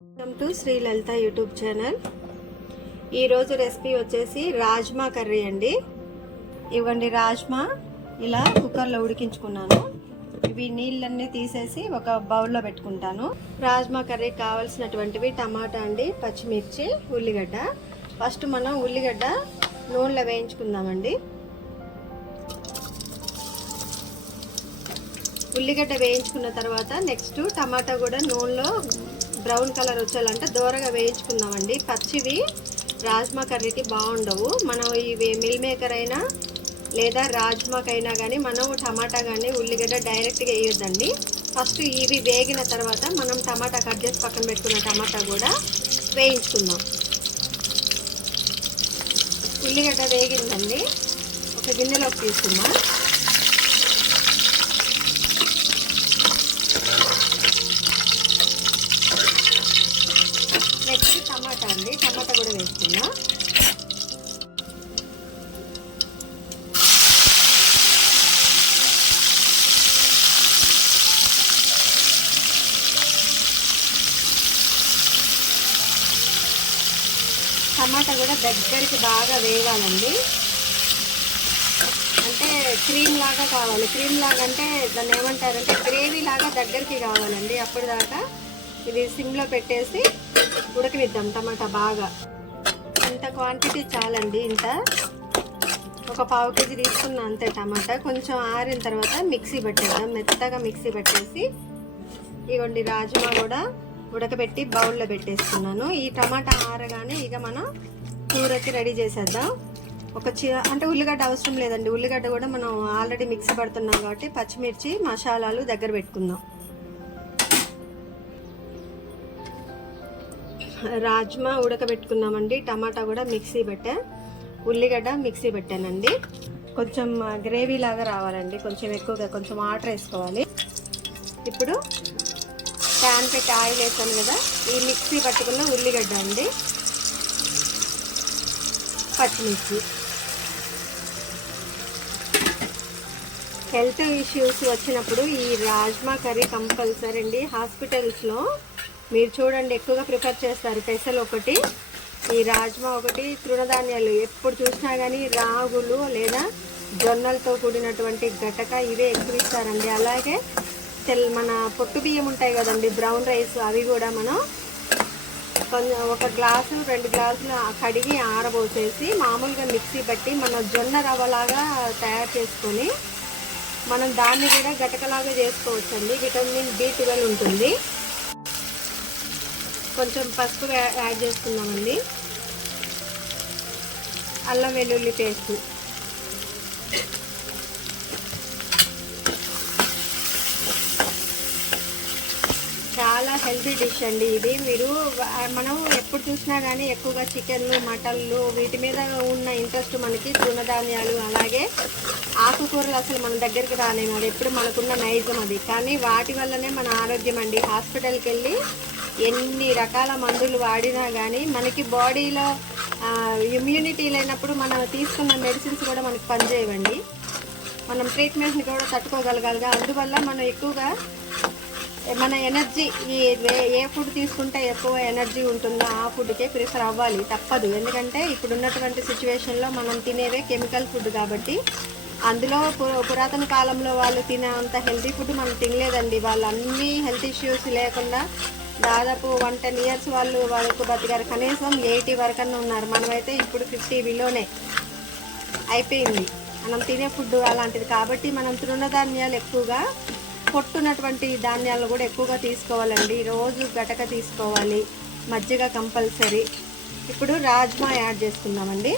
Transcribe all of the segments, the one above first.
Welcome to Shri Lalitha YouTube channel. ఈరోజు recipe వచ్చేసి rajma curry అండి. ఇవ్వండి, రాజ్మా ఇలా కుక్కర్లో ఉడికించుకున్నాను. ఇవి నీళ్ళన్నీ తీసేసి ఒక బౌల్లో పెట్టుకుంటాను. రాజ్మా కర్రీ కావాల్సినటువంటివి టమాటా అండి, పచ్చిమిర్చి, ఉల్లిగడ్డ. ఫస్ట్ మనం ఉల్లిగడ్డ నూనెలో వేయించుకుందామండి. ఉల్లిగడ్డ వేయించుకున్న తర్వాత నెక్స్ట్ టమాటా కూడా నూనెలో బ్రౌన్ కలర్ వచ్చేయాలంటే దూరగా వేయించుకుందామండి. పచ్చివి రాజ్మా కర్రీకి బాగుండవు. మనం ఇవి మిల్ మేకర్ అయినా లేదా రాజ్మాకైనా కానీ మనం టమాటా కానీ ఉల్లిగడ్డ డైరెక్ట్గా వేయొద్దండి. ఫస్ట్ ఇవి వేగిన తర్వాత మనం టమాటా కట్ చేసి పక్కన పెట్టుకున్న టమాటా కూడా వేయించుకుందాం. ఉల్లిగడ్డ వేగిందండి, ఒక గిన్నెలోకి తీసుకుందాం. నెక్స్ట్ టమాటా అండి, టమాటా కూడా వేసుకున్నా. టమాటా కూడా దగ్గరికి బాగా వేగాలండి. అంటే క్రీమ్ లాగా కావాలి. క్రీమ్ లాగా అంటే దాన్ని ఏమంటారంటే గ్రేవీ లాగా దగ్గరికి కావాలండి. అప్పుడు దాకా ఇది సిమ్లో పెట్టేసి ఉడకనిద్దాం. టమాటా బాగా ఇంత క్వాంటిటీ చాలండి. ఇంత ఒక పావు కేజీ తీసుకున్నా అంతే టమాటా. కొంచెం ఆరిన తర్వాత మిక్సీ పెట్టేద్దాం. మెత్తగా మిక్సీ పెట్టేసి ఇవ్వండి, రాజ్మా కూడా ఉడకబెట్టి బౌల్లో పెట్టేసుకున్నాను. ఈ టమాటా ఆరగానే ఇక మనం కూరకి రెడీ చేసేద్దాం. అంటే ఉల్లిగడ్డ అవసరం లేదండి. ఉల్లిగడ్డ కూడా మనం ఆల్రెడీ మిక్సీ పడుతున్నాం కాబట్టి పచ్చిమిర్చి మసాలాలు దగ్గర పెట్టుకుందాం. రాజ్మా ఉడకబెట్టుకున్నామండి. టమాటా కూడా మిక్సీ పెట్టా, ఉల్లిగడ్డ మిక్సీ పెట్టానండి. కొంచెం గ్రేవీ లాగా రావాలండి, కొంచెం ఎక్కువగా కొంచెం వాటర్ వేసుకోవాలి. ఇప్పుడు ప్యాన్ పెట్టి ఆయిల్ వేసాను కదా, ఈ మిక్సీ పట్టుకున్న ఉల్లిగడ్డ అండి, పచ్చిమిర్చి. హెల్త్ ఇష్యూస్ వచ్చినప్పుడు ఈ రాజ్మా కర్రీ కంపల్సరీ అండి. హాస్పిటల్స్లో మీరు చూడండి ఎక్కువగా ప్రిఫర్ చేస్తారు. పెసలు ఒకటి, ఈ రాజ్మా ఒకటి, తృణధాన్యాలు ఎప్పుడు చూసినా కానీ రాగులు లేదా జొన్నలతో కూడినటువంటి గటక ఇవే ఎక్కువ ఇస్తారండి. అలాగే మన పొట్టు బియ్యం ఉంటాయి కదండి, బ్రౌన్ రైస్, అవి కూడా మనం కొంచెం ఒక గ్లాసు 2 గ్లాసులు కడిగి ఆరబోసేసి మామూలుగా మిక్సీ పట్టి మన జొన్న రవ్వలాగా తయారు చేసుకొని మనం దాన్ని కూడా గటకలాగా చేసుకోవచ్చండి. విటమిన్ B12 ఉంటుంది. కొంచెం పసుపు యాడ్ చేసుకుందామండి. అల్లం వెల్లుల్లి పేస్ట్, చాలా హెల్తీ డిష్ అండి ఇది. మనం ఎప్పుడు చూసినా కానీ ఎక్కువగా చికెన్లు, మటన్లు వీటి మీద ఉన్న ఇంట్రెస్ట్ మనకి తృణధాన్యాలు అలాగే ఆకుకూరలు అసలు మన దగ్గరికి రాలేము. అది ఎప్పుడు మనకున్న నైజం అది. కానీ వాటి వల్లనే మన ఆరోగ్యం అండి. హాస్పిటల్కి వెళ్ళి ఎన్ని రకాల మందులు వాడినా కానీ మనకి బాడీలో ఇమ్యూనిటీ లేనప్పుడు మనం తీసుకున్న మెడిసిన్స్ కూడా మనకి పనిచేయవండి. మనం ట్రీట్మెంట్ని కూడా తట్టుకోగలగాలిగా. అందువల్ల మనం ఎక్కువగా మన ఎనర్జీ ఏ ఫుడ్ తీసుకుంటే ఎక్కువ ఎనర్జీ ఉంటుందో ఆ ఫుడ్కే ప్రిఫర్ అవ్వాలి, తప్పదు. ఎందుకంటే ఇప్పుడు ఉన్నటువంటి సిచ్యువేషన్లో మనం తినేవే కెమికల్ ఫుడ్ కాబట్టి అందులో పురాతన కాలంలో వాళ్ళు తినే అంత హెల్తీ ఫుడ్ మనం తినలేదండి. వాళ్ళు అన్ని హెల్త్ ఇష్యూస్ లేకుండా దాదాపు 110 ఇయర్స్ వాళ్ళకు బతికారు. కనీసం 80 వరకన్నా ఉన్నారు. మనమైతే ఇప్పుడు 50 బిలోనే అయిపోయింది మనం తినే ఫుడ్ అలాంటిది. కాబట్టి మనం తృణధాన్యాలు ఎక్కువగా, పొట్టున్నటువంటి ధాన్యాలు కూడా ఎక్కువగా తీసుకోవాలండి. రోజు గటక తీసుకోవాలి, మజ్జిగ కంపల్సరీ. ఇప్పుడు రాజ్మా యాడ్ చేసుకుందామండి.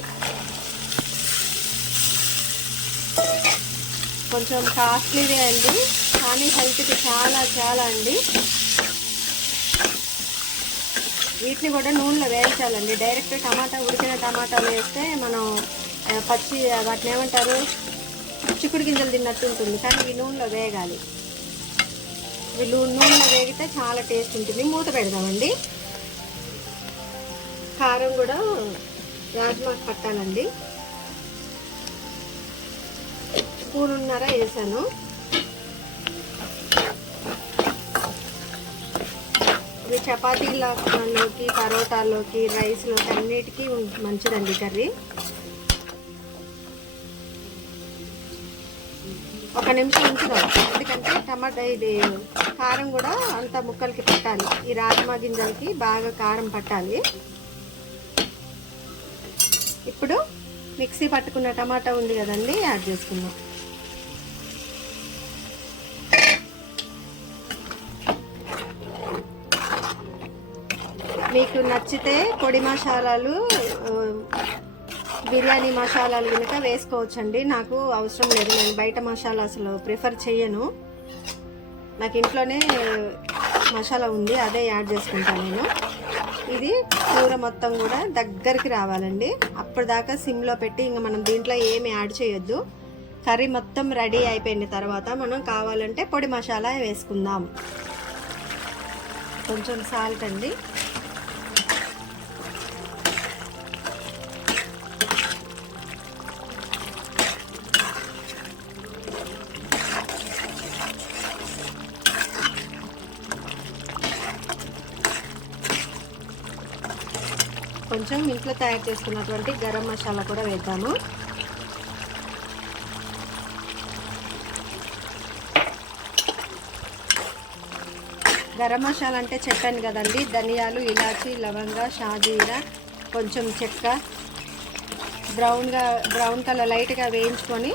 కొంచెం కాస్ట్లీదే అండి, కానీ హెల్త్కి చాలా చాలా అండి. వీటిని కూడా నూనెలో వేయించాలండి. డైరెక్ట్ టమాటా ఉడికిన టమాటాలు వేస్తే మనం పచ్చి వాటిని ఏమంటారు, చిక్కుడు గింజలు తిన్నట్టు ఉంటుంది. కానీ ఇవి నూనెలో వేగాలి. వీళ్ళు నూనెలో వేగితే చాలా టేస్ట్ ఉంటుంది. మూత పెడదామండి. కారం కూడా రాజ్మాకు పట్టాలండి. స్పూనున్నర వేసాను. ఇవి చపాతీలలోకి, పరోటాల్లోకి, రైస్లోకి అన్నిటికీ మంచిదండి కర్రీ. ఒక నిమిషం ఉంచుదాం, ఎందుకంటే టమాటా ఇది కారం కూడా అంత ముక్కలకి పట్టాలి. ఈ రాజ్మా గింజలకి బాగా కారం పట్టాలి. ఇప్పుడు మిక్సీ పట్టుకున్న టమాటా ఉంది కదండి, యాడ్ చేసుకుందాం. మీకు నచ్చితే పొడి మసాలాలు, బిర్యానీ మసాలాలు కనుక వేసుకోవచ్చండి. నాకు అవసరం లేదు, నేను బయట మసాలా అసలు ప్రిఫర్ చేయను. నాకు ఇంట్లోనే మసాలా ఉంది, అదే యాడ్ చేసుకుంటాను నేను. ఇది కూర మొత్తం కూడా దగ్గరికి రావాలండి. అప్పటిదాకా సిమ్లో పెట్టి ఇంకా మనం దీంట్లో ఏమి యాడ్ చేయొద్దు. కర్రీ మొత్తం రెడీ అయిపోయిన తర్వాత మనం కావాలంటే పొడి మసాలా వేసుకుందాం. కొంచెం సాల్ట్ అండి, కొంచెం ఇంట్లో తయారు చేసుకున్నటువంటి గరం మసాలా కూడా వేద్దాము. గరం మసాలా అంటే చెప్పాను కదండి, ధనియాలు, ఇలాచి, లవంగా, షాజీరా, కొంచెం చెక్క బ్రౌన్ కలర్ లైట్గా వేయించుకొని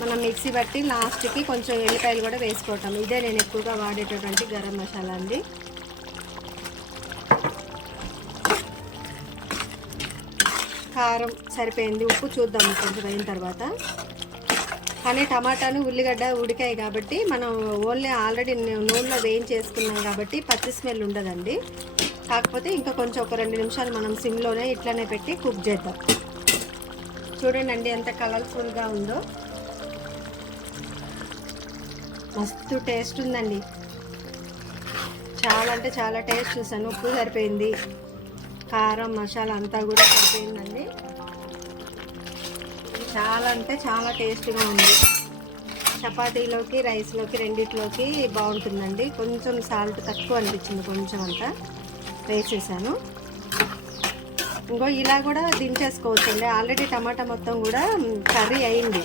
మనం మిక్సీ బట్టి లాస్ట్కి కొంచెం ఎల్లిపాయలు కూడా వేసుకోవటం. ఇదే నేను ఎక్కువగా వాడేటటువంటి గరం మసాలా అండి. కారం సరిపోయింది, ఉప్పు చూద్దాం కొంచెం అయిన తర్వాత. కానీ టమాటాను, ఉల్లిగడ్డ ఉడికాయి కాబట్టి మనం ఓన్లీ ఆల్రెడీ నూనెలో వేయించేసుకున్నాం కాబట్టి పచ్చి స్మెల్ ఉండదండి. కాకపోతే ఇంకా కొంచెం ఒక 2 నిమిషాలు మనం సిమ్లోనే ఇట్లానే పెట్టి కుక్ చేద్దాం. చూడండి ఎంత కలర్ఫుల్గా ఉందో, మస్తు టేస్ట్ ఉందండి. చాలా అంటే చాలా టేస్ట్ చూసాను. ఉప్పు సరిపోయింది, కారం, మసాలా అంతా కూడా సరిపోయిందండి. చాలా అంటే చాలా టేస్ట్గా ఉంది. చపాతీలోకి, రైస్లోకి రెండిట్లోకి బాగుంటుందండి. కొంచెం సాల్ట్ తక్కువ అనిపించింది, కొంచెం అంతా వేసేసాను. ఇంకో ఇలా కూడా దించేసుకోవచ్చండి. ఆల్రెడీ టమాటా మొత్తం కూడా కర్రీ అయింది.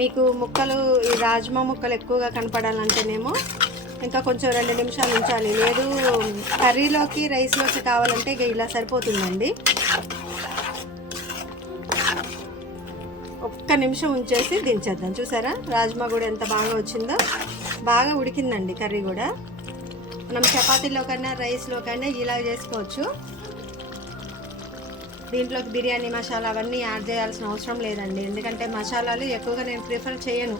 మీకు ముక్కలు, ఈ రాజ్మా ముక్కలు ఎక్కువగా కనపడాలంటేనేమో ఇంకా కొంచెం 2 నిమిషాలు ఉంచాలి. లేదు కర్రీలోకి, రైస్లోకి కావాలంటే ఇక ఇలా సరిపోతుందండి. ఒక్క నిమిషం ఉంచేసి దించేద్దాం. చూసారా రాజ్మా కూడా ఎంత బాగా వచ్చిందో, బాగా ఉడికిందండి కర్రీ కూడా. మనం చపాతీలోకైనా, రైస్లోకైనా ఇలా చేసుకోవచ్చు. దీంట్లోకి బిర్యానీ మసాలా అవన్నీ యాడ్ చేయాల్సిన అవసరం లేదండి, ఎందుకంటే మసాలాలు ఎక్కువగా నేను ప్రిఫర్ చేయను.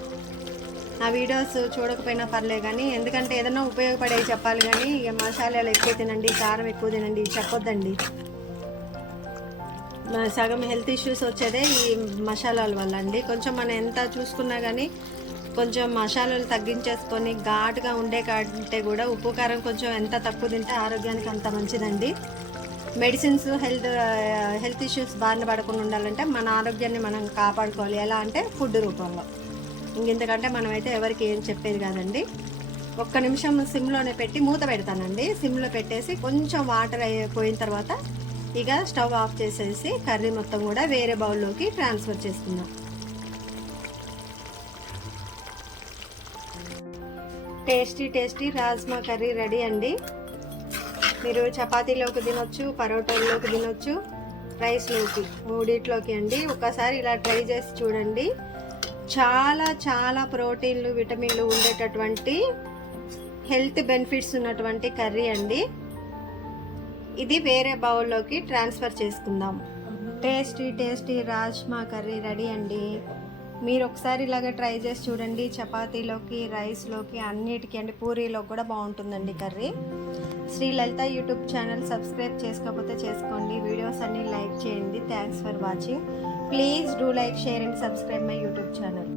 నా వీడియోస్ చూడకపోయినా పర్లే కానీ, ఎందుకంటే ఏదైనా ఉపయోగపడే చెప్పాలి కానీ ఇక మసాలాలు ఎక్కువ తినండి, కారం ఎక్కువ తినండి చెప్పొద్దండి. సగం హెల్త్ ఇష్యూస్ వచ్చేదే ఈ మసాలాల వల్ల అండి. కొంచెం మనం ఎంత చూసుకున్నా కానీ కొంచెం మసాలాలు తగ్గించేసుకొని ఘాటుగా ఉండే కంటే కూడా ఉప్పు కారం కొంచెం ఎంత తక్కువ తింటే ఆరోగ్యానికి అంత మంచిదండి. మెడిసిన్స్, హెల్త్ ఇష్యూస్ బారిన పడకుండా ఉండాలంటే మన ఆరోగ్యాన్ని మనం కాపాడుకోవాలి. ఎలా అంటే ఫుడ్ రూపంలో. ఇంతకంటే మనమైతే ఎవరికి ఏం చెప్పేది కాదండి. ఒక్క నిమిషం సిమ్లోనే పెట్టి మూత పెడతానండి. సిమ్లో పెట్టేసి కొంచెం వాటర్ అయిపోయిన తర్వాత ఇక స్టవ్ ఆఫ్ చేసేసి కర్రీ మొత్తం కూడా వేరే బౌల్లోకి ట్రాన్స్ఫర్ చేసుకుందాం. టేస్టీ రాజ్మా కర్రీ రెడీ అండి. మీరు చపాతీలోకి తినొచ్చు, పరోటాల్లోకి తినొచ్చు, రైస్లోకి, మూడిట్లోకి అండి. ఒకసారి ఇలా ట్రై చేసి చూడండి. చాలా చాలా ప్రోటీన్లు, విటమిన్లు ఉండేటటువంటి హెల్త్ బెనిఫిట్స్ ఉన్నటువంటి కర్రీ అండి. ఇది వేరే బౌల్లోకి ట్రాన్స్ఫర్ చేసుకుందాం. టేస్టీ రాజ్మా కర్రీ రెడీ అండి. మీరు ఒకసారి ఇలాగ ట్రై చేసి చూడండి. చపాతీలోకి, రైస్లోకి, అన్నిటికీ అండి, పూరీలో కూడా బాగుంటుందండి curry. Shri Lalitha YouTube channel subscribe చేసుకోకపోతే చేసుకోండి. వీడియోస్ అన్ని లైక్ చేయండి. Thanks for watching. Please do like, share and subscribe my YouTube channel.